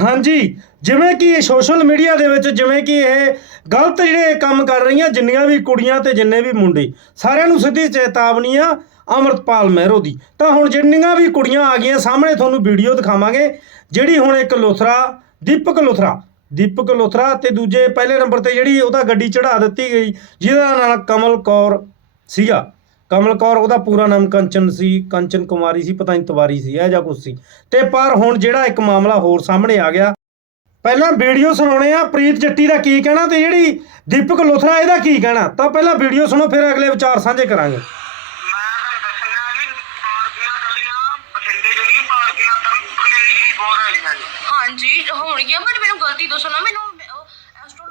ਹਾਂਜੀ, ਜਿਵੇਂ ਕਿ ਇਹ ਸੋਸ਼ਲ ਮੀਡੀਆ ਦੇ ਵਿੱਚ ਜਿਵੇਂ ਕਿ ਇਹ ਗਲਤ ਜਿਹੜੇ ਕੰਮ ਕਰ ਰਹੀਆਂ ਜਿੰਨੀਆਂ ਵੀ ਕੁੜੀਆਂ ਤੇ ਜਿੰਨੇ ਵੀ ਮੁੰਡੇ, ਸਾਰਿਆਂ ਨੂੰ ਸਿੱਧੀ ਚੇਤਾਵਨੀ ਆ ਅਮਰਤਪਾਲ ਮਹਿਰੋ ਦੀ। ਤਾਂ ਹੁਣ ਜਿੰਨੀਆਂ ਵੀ ਕੁੜੀਆਂ ਆ ਗਈਆਂ, ਸਾਹਮਣੇ ਤੁਹਾਨੂੰ ਵੀਡੀਓ ਦਿਖਾਵਾਂਗੇ, ਜਿਹੜੀ ਹੁਣ ਇੱਕ ਲੋਥਰਾ, ਦੀਪਕ ਲੋਥਰਾ ਦੀਪਕ ਲੋਥਰਾ ਤੇ ਦੂਜੇ ਪਹਿਲੇ ਨੰਬਰ ਤੇ ਜਿਹੜੀ ਉਹਦਾ ਗੱਡੀ ਚੜਾ ਦਿੱਤੀ ਗਈ, ਜਿਹਦਾ ਨਾਂ ਕਮਲ ਕੌਰ ਸੀਗਾ। ਕਮਲ ਕੌਰ ਉਹਦਾ ਪੂਰਾ ਨਾਮ ਕੰਚਨ ਸੀ ਕੰਚਨ ਕੁਮਾਰੀ ਸੀ ਪਤਾ ਨਹੀਂ ਤਵਾਰੀ ਸੀ ਇਹ ਜਾਂ ਕੁਛ ਸੀ। ਤੇ ਪਰ ਹੁਣ ਜਿਹੜਾ ਇੱਕ ਮਾਮਲਾ ਹੋਰ ਸਾਹਮਣੇ ਆ ਗਿਆ। ਪਹਿਲਾਂ ਵੀਡੀਓ ਸੁਣਾਉਣੇ ਆ ਪ੍ਰੀਤ ਜੱਟੀ ਦਾ ਕੀ ਕਹਿਣਾ ਤੇ ਜਿਹੜੀ ਦੀਪਕ ਲੋਥਰਾ ਇਹਦਾ ਕੀ ਕਹਿਣਾ? ਤਾਂ ਪਹਿਲਾਂ ਵੀਡੀਓ ਸੁਣੋ ਫਿਰ ਅਗਲੇ ਵਿਚਾਰ ਸਾਂਝੇ ਕਰਾਂਗੇ। ਹਾਂਜੀ ਹੋਣਗੀਆਂ ਬਟ ਮੈਨੂੰ ਗਲਤੀ ਦੱਸੋ ਨਾ ਮੈਨੂੰ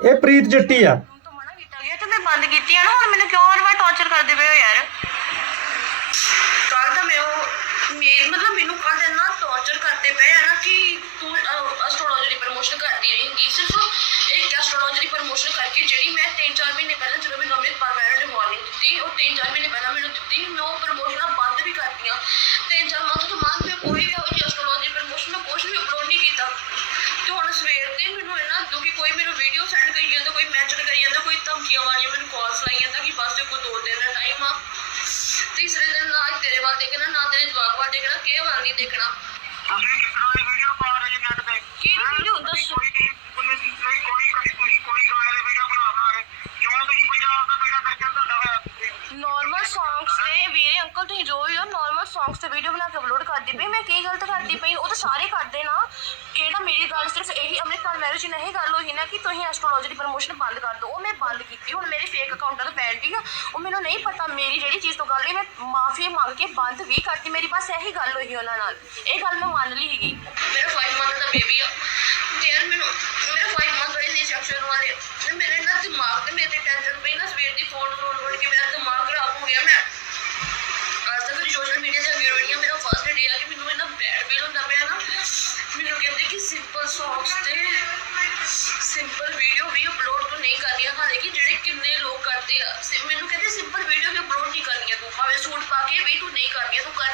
ਇਹ ਪ੍ਰੀਤ ਜੱਟੀ ਆ। ਤੋਂ ਮਨਾ ਕੀਤਾ ਗਿਆ ਤੇ ਮੈਂ ਬੰਦ ਕੀਤੀ ਆ ਨਾ ਹੁਣ ਮੈਨੂੰ ਕਿਉਂ ਹਰ ਵਾਰ ਟੌਰਚਰ ਕਰਦੇ ਪਏ ਹੋ ਯਾਰ? ਉਹ ਮਤਲਬ ਮੈਨੂੰ ਕੱਲ ਇੰਨਾ ਟੌਰਚਰ ਕਰਦੇ ਪਏ ਆ ਨਾ ਕਿ ਤੂੰ ਐਸਟ੍ਰੋਲੋਜੀ ਦੀ ਪ੍ਰਮੋਸ਼ਨ ਕਰਦੀ ਰਹੇਂਗੀ। ਸਿਰਫ ਇੱਕ ਐਸਟ੍ਰੋਲੋਜੀ ਦੀ ਪ੍ਰਮੋਸ਼ਨ ਕਰਕੇ ਜਿਹੜੀ ਮੈਂ 3-4 ਮਹੀਨੇ ਪਹਿਲਾਂ ਜਦੋਂ ਮੈਨੂੰ ਅਮਿਤ ਪਰਮੇਰ ਨੇ ਵਾਰਨਿੰਗ ਦਿੱਤੀ, ਉਹ 3-4 ਮਹੀਨੇ ਪਹਿਲਾਂ ਮੈਨੂੰ ਦਿੱਤੀ, ਮੈਂ ਉਹ ਪ੍ਰਮੋਸ਼ਨਾਂ ਬੰਦ ਵੀ ਕਰਤੀਆਂ। ਦੇਖਣਾ। ਤੁਸੀਂ ਤਰ੍ਹਾਂ ਦੀ ਵੀਡੀਓ ਪਾ ਰਹੇ ਜੀ ਨੈਟ ਤੇ? ਕਿਹੜੀ? ਤੁਸੀਂ ਦੱਸੋ। ਕੋਈ ਨਹੀਂ ਕੋਈ ਕੋਈ ਕੋਈ ਤੁਸੀਂ ਕੋਈ ਗਾਣੇ ਦੀ ਵੀਡੀਓ ਬਣਾ ਬਣਾ ਕੇ। ਕਿਉਂ ਤੁਸੀਂ ਪੰਜਾਬ ਦਾ ਬੇੜਾ ਕਰਕੇ ਤੁਹਾਡਾ ਹੋਇਆ ਨਾਰਮਲ ਸੌਂਗਸ ਤੇ ਵੀਰੇ ਅੰਕਲ ਤੁਸੀਂ ਜੋ ਵੀ ਹੋ ਨਾਰਮਲ ਸੌਂਗਸ ਤੇ ਵੀਡੀਓ ਬਣਾ ਕੇ ਅਪਲੋਡ ਕਰਦੀ ਪਈ। ਮੈਂ ਕੀ ਗਲਤ ਕਰਦੀ ਪਈ? ਉਹ ਤਾਂ ਸਾਰੇ ਕਰਦੇ ਨਾ। ਕਿਹੜਾ ਮੇਰੀ ਗੱਲ ਸਿਰਫ ਇਹੀ ਅੰਮ੍ਰਿਤਪਾਲ ਮੈਰਿਜ ਨਹੀਂ, ਗੱਲ ਹੋਈ ਨਾ ਕਿ ਤੁਸੀਂ ਐਸਟ੍ਰੋਲੋਜੀ ਦੀ ਪ੍ਰਮੋਸ਼ਨ ਬੰਦ ਕਰ ਦਿਓ। ਉਹ ਮੈਂ ਬੰਦ ਕੀਤੀ, ਹੁਣ ਮੇਰੇ ਫੇਕ ਅਕਾਊਂਟਾਂ ਤੋਂ ਪੈਂਦੀ ਆ। ਉਹ ਮੈਨੂੰ ਨਹੀਂ ਪਤਾ ਮੇਰੀ ਜਿਹੜੀ ਚੀਜ਼ ਤੋਂ ਗੱਲ ਹੋਈ, ਮੈਂ ਮਾਫੀ ਮੰਗ ਕੇ ਬੰਦ ਵੀ ਕਰਤੀ। ਮੇਰੀ ਬਸ ਇਹੀ ਗੱਲ ਹੋਈ ਉਹਨਾਂ ਨਾਲ। ਇਹ ਗੱਲ ਮੈਂ ਮੰਨ ਲਈ ਹੈਗੀ ਮੇਰਾ 5 ਮੰਥ ਦਾ ਬੇਬੀ ਆ। ਤੇ ਯਾਰ ਮੈਨੂੰ, ਮੇਰਾ 5 ਮੰਥ ਹੋਏ ਸੀ ਸੈਕਸ਼ਨ ਵਾਲੇ ਤੇ ਮੇਰੇ ਨਾਲ ਦਿਮਾਗ ਤੇ ਮੇਰੇ ਤੇ ਟੈਨਸ਼ਨ ਪਈ ਨਾ, ਸਵੇਰ ਦੀ ਫੋਨ ਫੋਨ ਫੋਨ ਕੇ ਮੇਰਾ ਦਿਮਾਗ ਖਰਾਬ ਹੋ ਗਿਆ ਮੈਂ।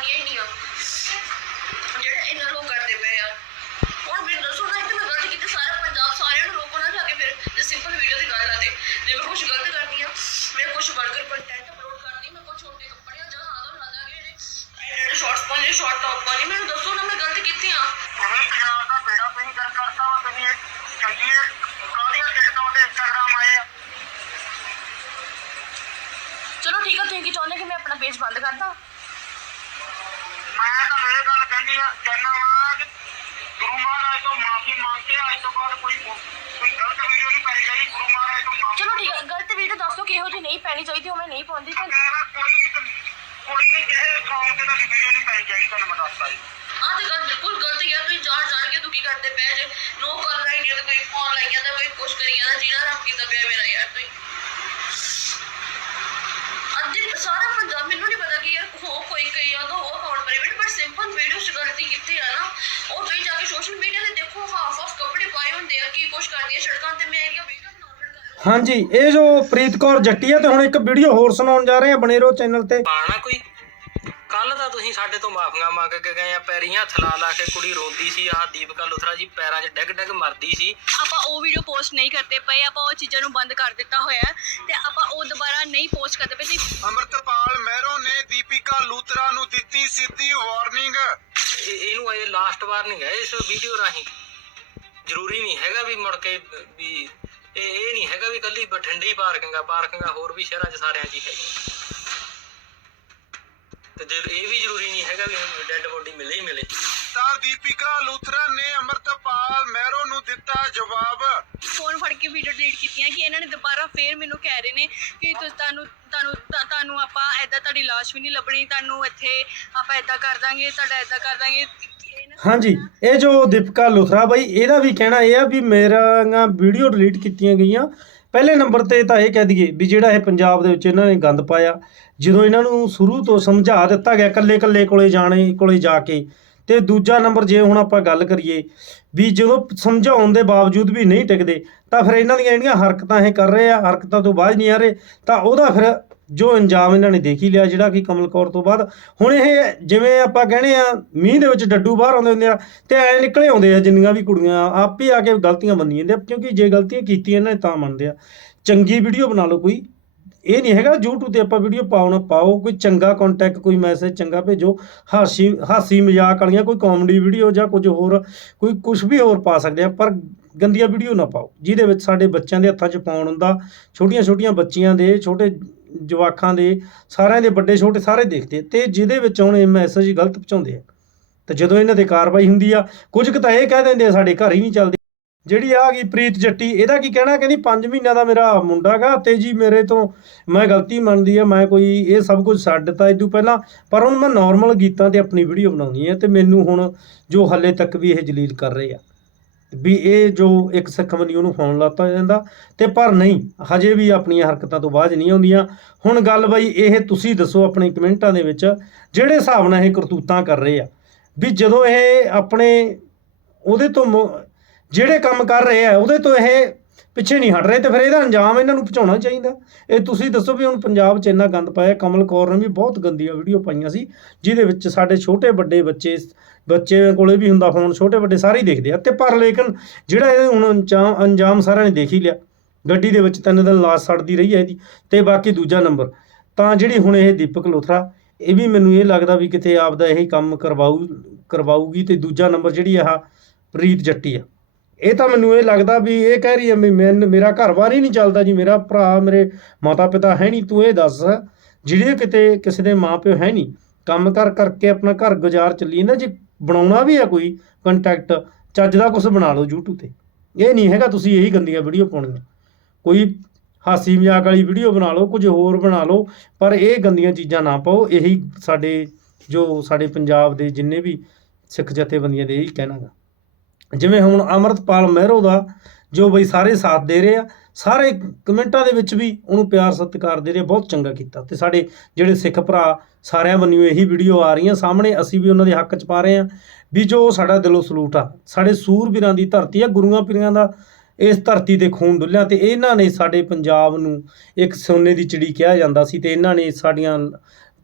ਹੀ ਨਹੀਂ ਆ ਜਿਹੜੇ ਇਹਨਾਂ ਲੋਕ ਕਰਦੇ ਪਏ ਆ। ਹੁਣ ਮੈਨੂੰ ਦੱਸੋ ਨਾ ਕਿ ਮੈਂ ਗਲਤ ਕੀਤੀ ਸਾਰਾ ਪੰਜਾਬ ਸਾਰਿਆਂ ਨੂੰ ਰੋਕੋ ਨਾ ਜਾ ਕੇ ਫਿਰ ਤੇ ਸਿੰਪਲ ਵੀਡੀਓ ਦੀ ਗੱਲ ਆ ਤੇ। ਜੇ ਮੈਂ ਕੁਝ ਗਲਤ ਕਰਦੀ ਆ ਮੈਂ ਕੁਝ ਵਰਕਰ ਕੰਟੈਂਟ ਅਪਲੋਡ ਕਰਦੀ ਮੈਂ ਕੁਝ ਛੋਟੇ ਕੱਪੜਿਆਂ ਜਾਂ ਹਾਂ ਤੋਂ ਲੱਗਾ ਕੇ ਜਿਹੜੇ ਸ਼ਾਰਟਸ ਪਾਣੇ ਸ਼ਾਰਟ ਟੌਪ ਪਾਣੇ ਮੈਨੂੰ ਦੱਸੋ ਨਾ ਮੈਂ ਗਲਤ ਕੀਤੀ ਆ। ਤੁਸੀਂ ਪੰਜਾਬ ਦਾ ਬੇੜਾ ਤੁਸੀਂ ਕਰ ਕਰਤਾ ਵਾ ਤੁਸੀਂ ਇਹ ਚੰਗੀ ਕਾਹਦੀਆਂ ਟਿਕਟਾਂ ਤੇ ਇੰਸਟਾਗ੍ਰਾਮ ਆਏ ਆ? ਚਲੋ ਠੀਕ ਆ ਤੁਸੀਂ ਕੀ ਚਾਹੁੰਦੇ ਕਿ ਮੈਂ ਆਪਣਾ ਪੇਜ ਬੰਦ ਕਰਦਾ? ਇਹ ਗੱਲ ਕਹਿੰਦੀ ਆ ਕਹਿੰਦਾ ਵਾਂ ਕਿ ਗੁਰੂ ਮਹਾਰਾਜ ਤੋਂ ਮਾਫੀ ਮੰਗ ਕੇ ਅੱਜ ਤੋਂ ਬਾਅਦ ਕੋਈ ਕੋਈ ਗਲਤ ਵੀਡੀਓ ਨਹੀਂ ਪਾਈ ਜਾਏਗੀ ਗੁਰੂ ਮਹਾਰਾਜ ਤੋਂ ਮਾਫੀ ਚਲੋ ਠੀਕ ਆ ਗਲਤ ਵੀਡੀਓ ਦੱਸੋ ਕਿਹੋ ਜਿਹੀ ਨਹੀਂ ਪੈਣੀ ਚਾਹੀਦੀ ਉਹ ਮੈਂ ਨਹੀਂ ਪਾਉਂਦੀ ਤੇ ਕੋਈ ਵੀ ਕੋਈ ਵੀ ਤੇ ਤੁਹਾਡੀ ਵੀਡੀਓ ਨਹੀਂ ਪਾਈ ਜਾਏਗੀ ਤੁਹਾਨੂੰ ਮੈਂ ਦੱਸਦਾ ਜੀ। ਆਹ ਤੇ ਗੱਲ ਬਿਲਕੁਲ ਗਲਤ ਯਾਰ ਤੁਸੀਂ ਜਾਣ ਜਾਣ ਕੇ ਦੁਖੀ ਕਰਦੇ ਪਏ ਜੇ। ਨੋ ਕਾਲ ਰਾਈਟ ਜਾਂ ਕੋਈ ਫੋਨ ਲਾਈ ਜਾਂਦਾ ਕੋਈ ਕੁਛ ਕਰੀ ਜਾਂਦਾ ਜਿਹਦਾ ਨਾਮ ਕੀਤਾ ਪਿਆ ਮੇਰਾ ਯਾਰ ਤੁਸੀਂ। ਹੁੰਦੇ ਆ ਕੀ ਕੁਛ ਕਰਦੀ ਆ ਸੜਕਾਂ ਤੇ ਮੈਂ ਇਹਦੀਆਂ ਵੀਡੀਓ ਨਾਰਮਲ ਕਰ ਲਓ। ਹਾਂਜੀ ਇਹ ਜੋ ਪ੍ਰੀਤ ਕੌਰ ਜੱਟੀ ਆ ਤੇ ਹੁਣ ਇੱਕ ਵੀਡੀਓ ਹੋਰ ਸੁਣਾਉਣ ਜਾ ਰਹੇ ਆ ਬਣੇ ਰਹੋ ਚੈਨਲ ਤੇ। ਪਾਣਾ ਕੋਈ? ਕੱਲ ਤਾਂ ਤੁਸੀਂ ਸਾਡੇ ਤੋਂ ਮਾਫੀਆਂ ਮੰਗ ਕੇ ਗਏ ਆ ਪੈਰੀਂ ਹੱਥ ਲਾ ਲਾ ਕੇ ਕੁੜੀ ਰੋਂਦੀ ਸੀ ਆਹ ਦੀਪਕਾ ਲੁਥਰਾ ਜੀ ਪੈਰਾਂ 'ਚ ਡਿੱਗ ਡਿੱਗ ਮਰਦੀ ਸੀ। ਆਪਾਂ ਉਹ ਵੀਡੀਓ ਪੋਸਟ ਨਹੀਂ ਕਰਦੇ ਪਏ ਆਪਾਂ ਉਹ ਚੀਜ਼ਾਂ ਨੂੰ ਬੰਦ ਕਰ ਦਿੱਤਾ ਹੋਇਆ ਹੈ ਤੇ ਆਪਾਂ ਉਹ ਦੁਬਾਰਾ ਨਹੀਂ ਪੋਸਟ ਕਰਦੇ ਪਏ। ਤੇ ਅਮਰਤਪਾਲ ਮਹਿਰੋ ਨੇ ਦੀਪਿਕਾ ਲੂਤਰਾ ਨੂੰ ਦਿੱਤੀ ਸਿੱਧੀ ਵਾਰਨਿੰਗ। ਇਹ- ਇਹਨੂੰ ਇਹ ਲਾਸਟ ਵਾਰਨਿੰਗ ਹੈ ਇਸ ਵੀਡੀਓ ਰਾਹੀਂ। ਜ਼ਰੂਰੀ ਨਹੀਂ ਹੈਗਾ ਵੀ ਮੁੜ ਕੇ ਵੀ ਇਹ ਇਹ ਨਹੀਂ ਹੈਗਾ ਵੀ ਕੱਲੀ ਬਠਿੰਡੇ ਹੀ ਪਾਰਕਿੰਗ ਆ ਪਾਰਕਿੰਗਾਂ ਹੋਰ ਵੀ ਸ਼ਹਿਰਾਂ 'ਚ ਸਾਰਿਆਂ 'ਚ ਹੀ ਹੈਗੀਆਂ। ਤੇ ਜੇ ਇਹ ਵੀ ਜ਼ਰੂਰੀ ਨਹੀਂ ਹੈਗਾ ਵੀ ਡੈੱਡ ਬੋਡੀ ਮਿਲੇ ਹੀ ਮਿਲੇ। ਤਾਂ ਦੀਪਿਕਾ ਲੂਥਰਾ ਨੇ ਅਮਰਤਪਾਲ ਮਹਿਰੋ ਨੂੰ ਦਿੱਤਾ ਜਵਾਬ। ਫੋਨ ਫੜ ਕੇ ਵੀਡੀਓ ਡਿਲੀਟ ਕੀਤੀਆਂ ਕਿ ਇਹਨਾਂ ਨੇ ਦੁਬਾਰਾ ਫੇਰ ਮੈਨੂੰ ਕਹਿ ਰਹੇ ਨੇ ਕਿ ਤੁਸੀਂ ਤੁਹਾਨੂੰ ਤੁਹਾਨੂੰ ਤੁਹਾਨੂੰ ਆਪਾਂ ਐਦਾਂ ਤੁਹਾਡੀ ਲਾਸ਼ ਵੀ ਨਹੀਂ ਲੱਭਣੀ ਤੁਹਾਨੂੰ ਇੱਥੇ ਆਪਾਂ ਐਦਾਂ ਕਰ ਦਾਂਗੇ ਤੁਹਾਡਾ ਐਦਾਂ ਕਰ ਦਾਂਗੇ। ਹਾਂਜੀ, ਇਹ ਜੋ ਦੀਪਕਾ ਲੁਥਰਾ ਬਾਈ, ਇਹਦਾ ਵੀ ਕਹਿਣਾ ਇਹ ਆ ਵੀ ਮੇਰੀਆਂ ਵੀਡੀਓ ਡਿਲੀਟ ਕੀਤੀਆਂ ਗਈਆਂ। ਪਹਿਲੇ ਨੰਬਰ ਤੇ ਤਾਂ ਇਹ ਕਹਿ ਦਈਏ ਵੀ ਜਿਹੜਾ ਇਹ ਪੰਜਾਬ ਦੇ ਵਿੱਚ ਇਹਨਾਂ ਨੇ ਗੰਦ ਪਾਇਆ, ਜਦੋਂ ਇਹਨਾਂ ਨੂੰ ਸ਼ੁਰੂ ਤੋਂ ਸਮਝਾ ਦਿੱਤਾ ਗਿਆ ਕੱਲੇ ਕੱਲੇ ਕੋਲੇ ਜਾਣੇ, ਕੋਲੇ ਜਾ ਕੇ। ਤੇ ਦੂਜਾ ਨੰਬਰ ਜੇ ਹੁਣ ਆਪਾਂ ਗੱਲ ਕਰੀਏ ਵੀ ਜਦੋਂ ਸਮਝਾਉਣ ਦੇ ਬਾਵਜੂਦ ਵੀ ਨਹੀਂ ਟਿਕਦੇ, ਤਾਂ ਫਿਰ ਇਹਨਾਂ ਦੀਆਂ ਜਿਹੜੀਆਂ ਹਰਕਤਾਂ ਇਹ ਕਰ ਰਹੇ ਆ, ਹਰਕਤਾਂ ਤੋਂ ਬਾਅਦ ਨਹੀਂ ਆ ਰਹੇ, ਤਾਂ ਉਹਦਾ ਫਿਰ ਜੋ ਅੰਜਾਮ ਇਹਨਾਂ ਨੇ ਦੇਖ ਹੀ ਲਿਆ, ਜਿਹੜਾ ਕਿ ਕਮਲ ਕੌਰ ਤੋਂ ਬਾਅਦ। ਹੁਣ ਇਹ ਜਿਵੇਂ ਆਪਾਂ ਕਹਿੰਦੇ ਆ, ਮੀਂਹ ਦੇ ਵਿੱਚ ਡੱਡੂ ਬਾਹਰ ਆਉਂਦੇ ਹੁੰਦੇ ਆ ਤੇ ਐ ਨਿਕਲੇ ਆਉਂਦੇ ਆ ਜਿੰਨੀਆਂ ਵੀ ਕੁੜੀਆਂ, ਆਪ ਹੀ ਆ ਕੇ ਗਲਤੀਆਂ ਮੰਨੀ ਜਾਂਦੇ ਆ ਕਿਉਂਕਿ ਜੇ ਗਲਤੀਆਂ ਕੀਤੀਆਂ ਇਹਨਾਂ ਨੇ ਤਾਂ ਮੰਨਦੇ ਆ। ਚੰਗੀ ਵੀਡੀਓ ਬਣਾ ਲਓ ਕੋਈ। ਇਹ ਨਹੀਂ ਹੈਗਾ, YouTube ਤੇ ਆਪਾਂ ਵੀਡੀਓ ਪਾਉਣਾ ਪਾਓ, ਕੋਈ ਚੰਗਾ ਕੰਟੈਕਟ ਕੋਈ ਮੈਸੇਜ ਚੰਗਾ ਭੇਜੋ। ਹਾਸੀ ਹਾਸੀ ਮਜ਼ਾਕ ਵਾਲੀਆਂ ਕੋਈ ਕਾਮੇਡੀ ਵੀਡੀਓ ਜਾਂ ਕੁਝ ਹੋਰ, ਕੋਈ ਕੁਝ ਵੀ ਹੋਰ ਪਾ ਸਕਦੇ ਆ, ਪਰ ਗੰਦੀਆਂ ਵੀਡੀਓ ਨਾ ਪਾਓ, ਜਿਹਦੇ ਵਿੱਚ ਸਾਡੇ ਬੱਚਿਆਂ ਦੇ ਹੱਥਾਂ 'ਚ ਪਾਉਣ ਹੁੰਦਾ ਛੋਟੀਆਂ ਛੋਟੀਆਂ ਬੱਚੀਆਂ ਦੇ, ਛੋਟੇ ਜਵਾਕਾਂ ਦੇ, ਸਾਰਿਆਂ ਦੇ ਵੱਡੇ ਛੋਟੇ ਸਾਰੇ ਦੇਖਦੇ ਆ ਤੇ ਜਿਹਦੇ ਵਿੱਚ ਹੁਣ ਇਹ ਮੈਸੇਜ ਗਲਤ ਪਹੁੰਚਾਉਂਦੇ ਆ। ਤੇ ਜਦੋਂ ਇਹਨਾਂ ਤੇ ਕਾਰਵਾਈ ਹੁੰਦੀ ਆ, ਕੁਝ ਕੁ ਤਾਂ ਇਹ ਕਹਿ ਦਿੰਦੇ ਆ ਸਾਡੇ ਘਰ ਹੀ ਨਹੀਂ ਚੱਲਦੇ। ਜਿਹੜੀ ਆ ਗਈ ਪ੍ਰੀਤ ਜੱਟੀ, ਇਹਦਾ ਕੀ ਕਹਿਣਾ? ਕਹਿੰਦੀ 5 ਮਹੀਨਿਆਂ ਦਾ ਮੇਰਾ ਮੁੰਡਾ ਗਾ ਤੇ ਜੀ ਮੇਰੇ ਤੋਂ ਮੈਂ ਗਲਤੀ ਮੰਨਦੀ ਆ, ਮੈਂ ਕੋਈ ਇਹ ਸਭ ਕੁਝ ਛੱਡ ਦਿੱਤਾ ਇਦੋਂ ਪਹਿਲਾਂ, ਪਰ ਹੁਣ ਮੈਂ ਨਾਰਮਲ ਗੀਤਾਂ ਤੇ ਆਪਣੀ ਵੀਡੀਓ ਬਣਾਉਣੀ ਹੈ ਤੇ ਮੈਨੂੰ ਹੁਣ ਜੋ ਹੱਲੇ ਤੱਕ ਵੀ ਇਹ ਜਲੀਲ ਕਰ ਰਹੇ ਆ। ਵੀ ਇਹ ਜੋ ਇੱਕ ਸਿੱਖ ਬਣੀ ਉਹਨੂੰ ਫੋਨ ਲਾਤਾ ਜਾਂਦਾ ਤੇ ਪਰ ਨਹੀਂ, ਹਜੇ ਵੀ ਆਪਣੀਆਂ ਹਰਕਤਾਂ ਤੋਂ ਬਾਅਦ ਨਹੀਂ ਆਉਂਦੀਆਂ। ਹੁਣ ਗੱਲ ਬਈ ਇਹ ਤੁਸੀਂ ਦੱਸੋ ਆਪਣੇ ਕਮੈਂਟਾਂ ਦੇ ਵਿੱਚ ਜਿਹੜੇ ਹਿਸਾਬ ਨਾਲ ਇਹ ਕਰਤੂਤਾਂ ਕਰ ਰਹੇ ਆ। ਵੀ ਜਦੋਂ ਇਹ ਆਪਣੇ ਉਹਦੇ ਤੋਂ ਮੁ- ਜਿਹੜੇ ਕੰਮ ਕਰ ਰਹੇ ਆ, ਉਹਦੇ ਤੋਂ ਇਹ ਪਿੱਛੇ ਨਹੀਂ ਹਟ ਰਹੇ ਤੇ ਫਿਰ ਇਹਦਾ ਅੰਜਾਮ ਇਹਨਾਂ ਨੂੰ ਪਹੁੰਚਾਉਣਾ ਚਾਹੀਦਾ। ਇਹ ਤੁਸੀਂ ਦੱਸੋ ਵੀ ਹੁਣ ਪੰਜਾਬ 'ਚ ਇੰਨਾ ਗੰਦ ਪਾਇਆ, ਕਮਲ ਕੌਰ ਨੇ ਵੀ ਬਹੁਤ ਗੰਦੀਆਂ ਵੀਡੀਓ ਪਾਈਆਂ ਸੀ, ਜਿਹਦੇ ਵਿੱਚ ਸਾਡੇ ਛੋਟੇ ਵੱਡੇ ਬੱਚੇ ਬੱਚਿਆਂ ਕੋਲੇ ਵੀ ਹੁੰਦਾ ਫੋਨ ਛੋਟੇ ਵੱਡੇ ਸਾਰੇ ਹੀ ਦੇਖਦੇ ਆ। ਤੇ ਪਰ ਲੇਕਿਨ ਜਿਹੜਾ ਇਹ ਹੁਣ ਅੰਜਾਮ ਅੰਜਾਮ ਸਾਰਿਆਂ ਨੇ ਦੇਖ ਹੀ ਲਿਆ। ਗੱਡੀ ਦੇ ਵਿੱਚ ਤਿੰਨ ਦਿਨ ਲਾਸ਼ ਸੜਦੀ ਰਹੀ ਹੈ ਇਹਦੀ। ਤੇ ਬਾਕੀ ਦੂਜਾ ਨੰਬਰ, ਤਾਂ ਜਿਹੜੀ ਹੁਣ ਇਹ ਦੀਪਕ ਲੋਥਰਾ, ਇਹ ਵੀ ਮੈਨੂੰ ਇਹ ਲੱਗਦਾ ਵੀ ਕਿਤੇ ਆਪਦਾ ਇਹੀ ਕੰਮ ਕਰਵਾਊ, ਕਰਵਾਊਗੀ ਤੇ ਦੂਜਾ ਨੰਬਰ ਜਿਹੜੀ ਆਹ ਪ੍ਰੀਤ ਜੱਟੀ ਆ। ਇਹ ਤਾਂ ਮੈਨੂੰ ਇਹ ਲੱਗਦਾ ਵੀ ਇਹ ਕਹਿ ਰਹੀ ਹੈ ਵੀ ਮੈਂ, ਮੇਰਾ ਘਰ-ਬਾਰ ਹੀ ਨਹੀਂ ਚੱਲਦਾ ਜੀ, ਮੇਰਾ ਭਰਾ, ਮੇਰੇ ਮਾਤਾ ਪਿਤਾ ਹੈ ਨਹੀਂ, ਤੂੰ ਇਹ ਦੱਸ ਜਿਹੜੇ ਕਿਤੇ ਕਿਸੇ ਦੇ ਮਾਪਿਓ ਹੈ ਨਹੀਂ, ਕੰਮ ਕਰ ਕਰਕੇ ਆਪਣਾ ਘਰ ਗੁਜ਼ਾਰ ਚੱਲੀ ਨਾ ਜੇ ਬਣਾਉਣਾ ਵੀ ਹੈ ਕੋਈ ਕੰਟੈਕਟ ਚੱਜ ਦਾ ਕੁਝ ਬਣਾ ਲਓ YouTube ਤੇ। ਇਹ ਨਹੀਂ ਹੈਗਾ ਤੁਸੀਂ ਇਹੀ ਗੰਦੀਆਂ ਵੀਡੀਓ ਪਾਉਣੀਆਂ। ਕੋਈ ਹਾਸੀ ਮਜ਼ਾਕ ਵਾਲੀ ਵੀਡੀਓ ਬਣਾ ਲਓ, ਕੁਝ ਹੋਰ ਬਣਾ ਲਓ, ਪਰ ਇਹ ਗੰਦੀਆਂ ਚੀਜ਼ਾਂ ਨਾ ਪਾਓ। ਇਹੀ ਸਾਡੇ, ਜੋ ਸਾਡੇ ਪੰਜਾਬ ਦੇ ਜਿੰਨੇ ਵੀ ਸਿੱਖ ਜਥੇਬੰਦੀਆਂ ਦੇ ਇਹੀ ਕਹਿਣਾ ਗਾ ਜਿਵੇਂ ਹੁਣ ਅਮਰਤਪਾਲ ਮਹਿਰੋ ਦਾ ਜੋ ਬਈ ਸਾਰੇ ਸਾਥ ਦੇ ਰਹੇ ਆ, ਸਾਰੇ ਕਮੈਂਟਾਂ ਦੇ ਵਿੱਚ ਵੀ ਉਹਨੂੰ ਪਿਆਰ ਸਤਿਕਾਰ ਦੇ ਰਹੇ ਬਹੁਤ ਚੰਗਾ ਕੀਤਾ। ਤੇ ਸਾਡੇ ਜਿਹੜੇ ਸਿੱਖ ਭਰਾ ਸਾਰਿਆਂ ਵੱਲੋਂ ਇਹੀ ਵੀਡੀਓ ਆ ਰਹੀਆਂ ਸਾਹਮਣੇ, ਅਸੀਂ ਵੀ ਉਹਨਾਂ ਦੇ ਹੱਕ 'ਚ ਪਾ ਰਹੇ ਆ ਵੀ ਜੋ ਸਾਡਾ ਦਿਲੋਂ ਸਲੂਟ ਆ, ਸਾਡੇ ਸੂਰਬੀਰਾਂ ਦੀ ਧਰਤੀ ਆ, ਗੁਰੂਆਂ ਪੀਰਾਂ ਦਾ ਇਸ ਧਰਤੀ ਤੇ ਖੂਨ ਡੁੱਲਿਆ ਤੇ ਇਹਨਾਂ ਨੇ ਸਾਡੇ ਪੰਜਾਬ ਨੂੰ ਇੱਕ ਸੋਨੇ ਦੀ ਚਿੜੀ ਕਿਹਾ ਜਾਂਦਾ ਸੀ ਤੇ ਇਹਨਾਂ ਨੇ ਸਾਡੀਆਂ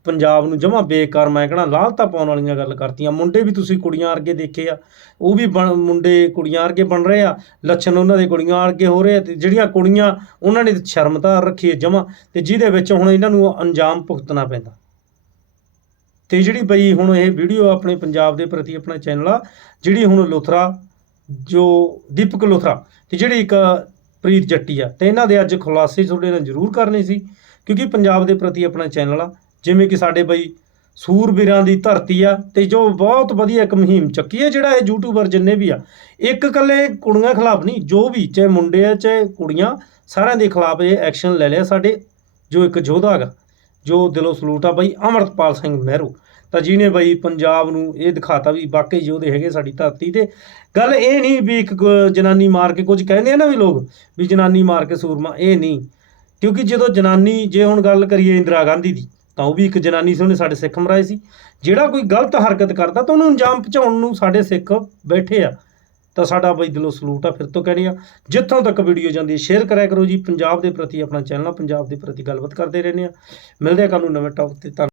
ਪੰਜਾਬ ਨੂੰ ਜਮਾ ਬੇਕਾਰ ਮੈਂ ਕਹਣਾ ਲਾਲਤਾ ਪਾਉਣ ਵਾਲੀਆਂ ਗੱਲ ਕਰਤੀਆਂ। ਮੁੰਡੇ ਵੀ ਤੁਸੀਂ ਕੁੜੀਆਂ ਵਰਗੇ ਦੇਖੇ ਆ। ਉਹ ਵੀ ਬਣ- ਮੁੰਡੇ ਕੁੜੀਆਂ ਵਰਗੇ ਬਣ ਰਹੇ ਆ। ਲੱਛਣ ਉਹਨਾਂ ਦੇ ਕੁੜੀਆਂ ਵਰਗੇ ਹੋ ਰਹੇ ਆ ਤੇ ਜਿਹੜੀਆਂ ਕੁੜੀਆਂ ਉਹਨਾਂ ਨੇ ਸ਼ਰਮਤਾ ਰੱਖੀ ਹੈ ਜਮਾ ਤੇ ਜਿਹਦੇ ਵਿੱਚ ਹੁਣ ਇਹਨਾਂ ਨੂੰ ਅੰਜਾਮ ਭੁਗਤਣਾ ਪੈਂਦਾ। ਤੇ ਜਿਹੜੀ ਬਈ ਹੁਣ ਇਹ ਵੀਡੀਓ ਆਪਣੇ ਪੰਜਾਬ ਦੇ ਪ੍ਰਤੀ ਆਪਣਾ ਚੈਨਲ ਆ, ਜਿਹੜੀ ਹੁਣ ਲੁਥਰਾ, ਜੋ ਦੀਪਕ ਲੁਥਰਾ ਤੇ ਜਿਹੜੀ ਇੱਕ ਪ੍ਰੀਤ ਜੱਟੀ ਆ, ਤੇ ਇਹਨਾਂ ਦੇ ਅੱਜ ਖੁਲਾਸੇ ਤੁਹਾਡੇ ਨਾਲ ਜ਼ਰੂਰ ਕਰਨੇ ਸੀ, ਕਿਉਂਕਿ ਪੰਜਾਬ ਦੇ ਪ੍ਰਤੀ ਆਪਣਾ ਚੈਨਲ ਆ। ਜਿਵੇਂ ਕਿ ਸਾਡੇ ਬਈ ਸੂਰਬੀਰਾਂ ਦੀ ਧਰਤੀ ਆ ਤੇ ਜੋ ਬਹੁਤ ਵਧੀਆ ਇੱਕ ਮੁਹਿੰਮ ਚੱਕੀ ਹੈ ਜਿਹੜਾ ਇਹ ਯੂਟਿਊਬਰ ਜਿੰਨੇ ਵੀ ਆ, ਇੱਕ ਇਕੱਲੇ ਕੁੜੀਆਂ ਖਿਲਾਫ ਨਹੀਂ, ਜੋ ਵੀ, ਚਾਹੇ ਮੁੰਡੇ ਆ, ਚਾਹੇ ਕੁੜੀਆਂ, ਸਾਰਿਆਂ ਦੇ ਖਿਲਾਫ ਇਹ ਐਕਸ਼ਨ ਲੈ ਲਿਆ ਸਾਡੇ ਜੋ ਇੱਕ ਯੋਧਾ ਹੈਗਾ, ਜੋ ਦਿਲੋਂ ਸਲੂਟ ਆ ਬਈ ਅਮਰਤਪਾਲ ਸਿੰਘ ਮਹਿਰੂ। ਤਾਂ ਜਿਹਨੇ ਬਈ ਪੰਜਾਬ ਨੂੰ ਇਹ ਦਿਖਾਤਾ ਵੀ ਵਾਕਈ ਯੋਧੇ ਹੈਗੇ ਸਾਡੀ ਧਰਤੀ ਤੇ। ਗੱਲ ਇਹ ਨਹੀਂ ਵੀ ਇੱਕ ਜਨਾਨੀ ਮਾਰ ਕੇ ਕੁਝ ਕਹਿੰਦੇ ਆ ਨਾ ਵੀ ਲੋਕ, ਵੀ ਜਨਾਨੀ ਮਾਰ ਕੇ ਸੂਰਮਾ, ਇਹ ਨਹੀਂ। ਕਿਉਂਕਿ ਜਦੋਂ ਜਨਾਨੀ, ਜੇ ਹੁਣ ਗੱਲ ਕਰੀਏ ਇੰਦਰਾ ਗਾਂਧੀ ਦੀ ਤਾਂ ਉਹ ਵੀ ਇੱਕ ਜਨਾਨੀ ਸੀ, ਉਹਨੇ ਸਾਡੇ ਸਿੱਖ ਮਰਾਏ ਸੀ। ਜਿਹੜਾ ਕੋਈ ਗਲਤ ਹਰਕਤ ਕਰਦਾ ਤਾਂ ਉਹਨੂੰ ਅੰਜਾਮ ਪਹੁੰਚਾਉਣ ਨੂੰ ਸਾਡੇ ਸਿੱਖ ਬੈਠੇ ਆ। ਤਾਂ ਸਾਡਾ ਬਈ ਦਿਲੋਂ ਸਲੂਟ ਆ, ਫਿਰ ਤੋਂ ਕਹਿਣੀ ਆ, ਜਿੱਥੋਂ ਤੱਕ ਵੀਡੀਓ ਜਾਂਦੀ ਹੈ ਸ਼ੇਅਰ ਕਰਿਆ ਕਰੋ ਜੀ। ਪੰਜਾਬ ਦੇ ਪ੍ਰਤੀ ਆਪਣਾ ਚੈਨਲ ਪੰਜਾਬ ਦੇ ਪ੍ਰਤੀ ਗੱਲਬਾਤ ਕਰਦੇ ਰਹਿੰਦੇ ਆ। ਮਿਲਦੇ ਆ ਕੱਲ੍ਹ ਨੂੰ ਨਵੇਂ ਟੌਪ ਤੇ। ਧੰਨ-